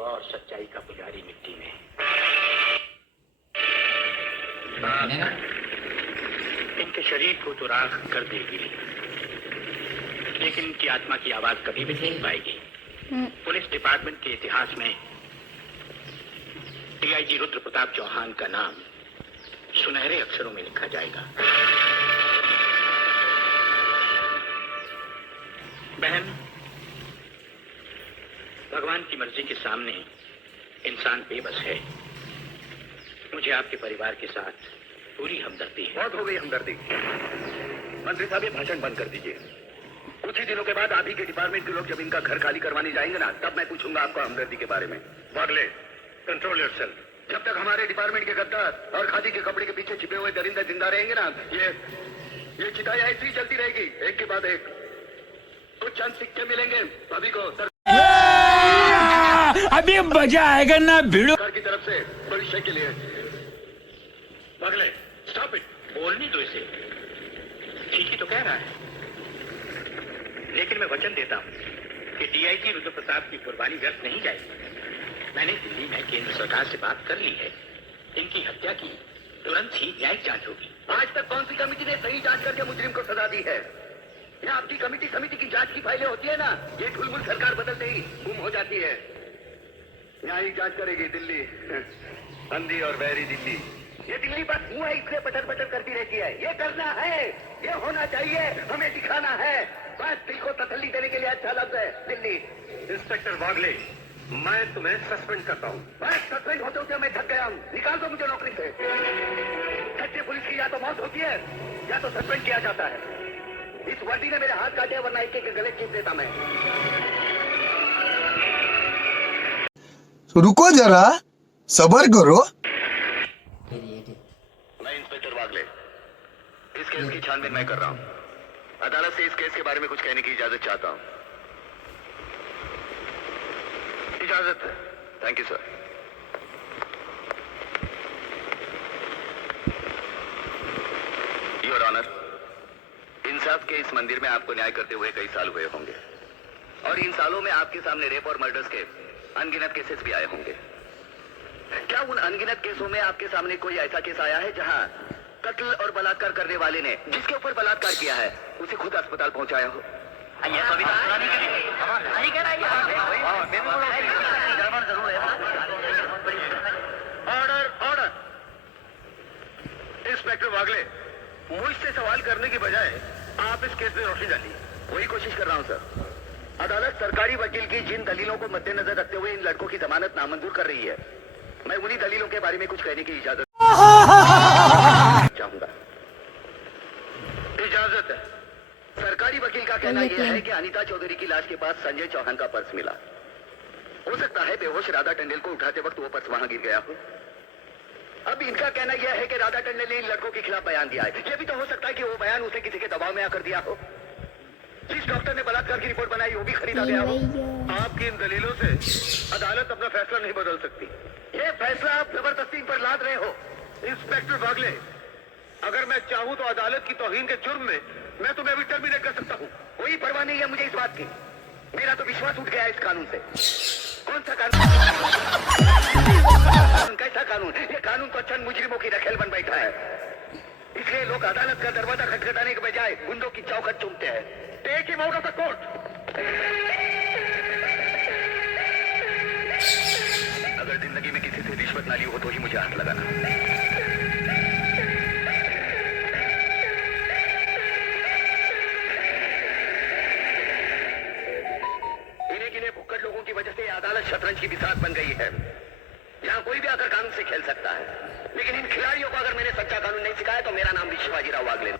एक और सच्चाई का पुजारी मिट्टी में। इनके शरीर को तो राख कर देगी, लेकिन इनकी आत्मा की आवाज कभी भी नहीं पाएगी। पुलिस डिपार्टमेंट के इतिहास में डीआईजी रुद्र प्रताप चौहान का नाम सुनहरे अक्षरों में लिखा जाएगा। बहन, भगवान की मर्जी के सामने इंसान बेबस है। मुझे आपके परिवार के साथ पूरी हमदर्दी है। बहुत हो गई हमदर्दी। मंत्री साहब, ये भाषण बंद कर दीजिए। कुछ ही दिनों के बाद आप ही के डिपार्टमेंट के लोग जब इनका घर खाली करवाने जाएंगे ना, तब मैं पूछूंगा आपको हमदर्दी के बारे में। Bagle, control yourself. जब तक हमारे डिपार्टमेंट के गद्दार और खादी के कपड़े के पीछे छिपे हुए दरिंदे जिंदा रहेंगे ना, ये चिताएं ऐसी ही चलती रहेगी, एक के बाद एक। कुछ चंद सिक्के मिलेंगे सभी को अभी मजा आएगा ना भिड़ो सरकार की तरफ से भविष्य के लिए। Bagle, stop it. बोलने दो इसे। ठीक ही तो कह रहा है, लेकिन मैं वचन देता हूँ कि डीआईजी रुद्र प्रताप की कुर्बानी व्यर्थ नहीं जाएगी। मैंने दिल्ली में केंद्र सरकार से बात कर ली है। इनकी हत्या की तुरंत ही न्यायिक जांच होगी। आज तक कौन सी कमेटी ने सही जांच करके मुजरिम को सजा दी है? यहाँ आपकी कमेटी समिति की जांच की फाइलें होती है ना, ये ठुलमुल सरकार बदलते ही गुम हो जाती है। न्यायिक जांच करेगी दिल्ली, अंधी और बहरी दिल्ली। ये दिल्ली बस मुंह है, इसलिए पटर पटर करती रहती है। ये करना है, ये होना चाहिए, हमें दिखाना है। बस दिल को तसल्ली देने के लिए अच्छा लफ्ज है दिल्ली। इंस्पेक्टर बागले, मैं तुम्हें सस्पेंड करता हूँ। बस सस्पेंड होते होते मैं थक गया हूँ। निकाल दो मुझे नौकरी से। सच्चे पुलिस की या तो मौत होती है या तो सस्पेंड किया जाता है। इस वर्दी ने मेरे हाथ काटे, वरना एक एक गले खींच देता मैं। रुको जरा, सबर करो। मैं इंस्पेक्टर वागले, इस केस की छानबीन मैं कर रहा हूँ। अदालत से इस केस के बारे में कुछ कहने की इजाजत चाहता हूँ। इजाजत है। Thank you sir. Your honour, इंसाफ के इस मंदिर में आपको न्याय करते हुए कई साल हुए होंगे, और इन सालों में आपके सामने रेप और मर्डर्स के अनगिनत केसेस भी आए होंगे। क्या उन अनगिनत केसों में आपके सामने कोई ऐसा केस आया है जहां कत्ल और बलात्कार करने वाले ने जिसके ऊपर बलात्कार किया है उसे खुद अस्पताल पहुंचाया हो? Order, order. इंस्पेक्टर वागले, मुझसे सवाल करने की बजाय आप इस केस में रोशनी डालिए। वही कोशिश कर रहा हूं सर। अदालत सरकारी वकील की जिन दलीलों को मद्देनजर रखते हुए इन लड़कों की जमानत नामंजूर कर रही है, मैं उन्हीं दलीलों के बारे में कुछ कहने की इजाजत चाहूंगा। इजाजत है। सरकारी वकील का कहना यह है कि अनीता चौधरी की लाश के पास संजय चौहान का पर्स मिला। हो सकता है बेहोश राधा टंडेल को उठाते वक्त वो पर्स वहां गिर गया हो। अब इनका कहना यह है कि राधा टंडेल ने इन लड़कों के खिलाफ बयान दिया है। यह भी तो हो सकता है कि वो बयान उसे किसी के दबाव में आकर दिया हो। जिस डॉक्टर ने बलात्कार की रिपोर्ट बनाई वो भी खरीदा गया हो। आपकी इन दलीलों से अदालत अपना फैसला नहीं बदल सकती। ये फैसला आप जबरदस्ती इन पर लाद रहे हो। इंस्पेक्टर बागले, अगर मैं चाहूं तो अदालत की तौहीन के जुर्म में मैं तुम्हें अभी टर्मिनेट कर सकता हूं। कोई परवाह नहीं है मुझे इस बात की। मेरा तो विश्वास उठ गया है इस कानून से। कौन सा कानून? कैसा कानून? ये कानून तो चंद मुजरिमों की रखेल बन बैठा है। इसलिए लोग अदालत का दरवाजा खटखटाने के बजाय गुंडों की चौखट चूमते हैं। Take him out of the court. अगर जिंदगी में किसी से रिश्वत ना ली हो तो ही मुझे हाथ लगाना। इन्हें गिने भुक्कड़ लोगों की वजह से अदालत शतरंज की बिसात बन गई है, जहां कोई भी आकर कानून से खेल सकता है। लेकिन इन खिलाड़ियों को अगर मैंने सच्चा कानून नहीं सिखाया तो मेरा नाम भी शिवाजी राव वागले।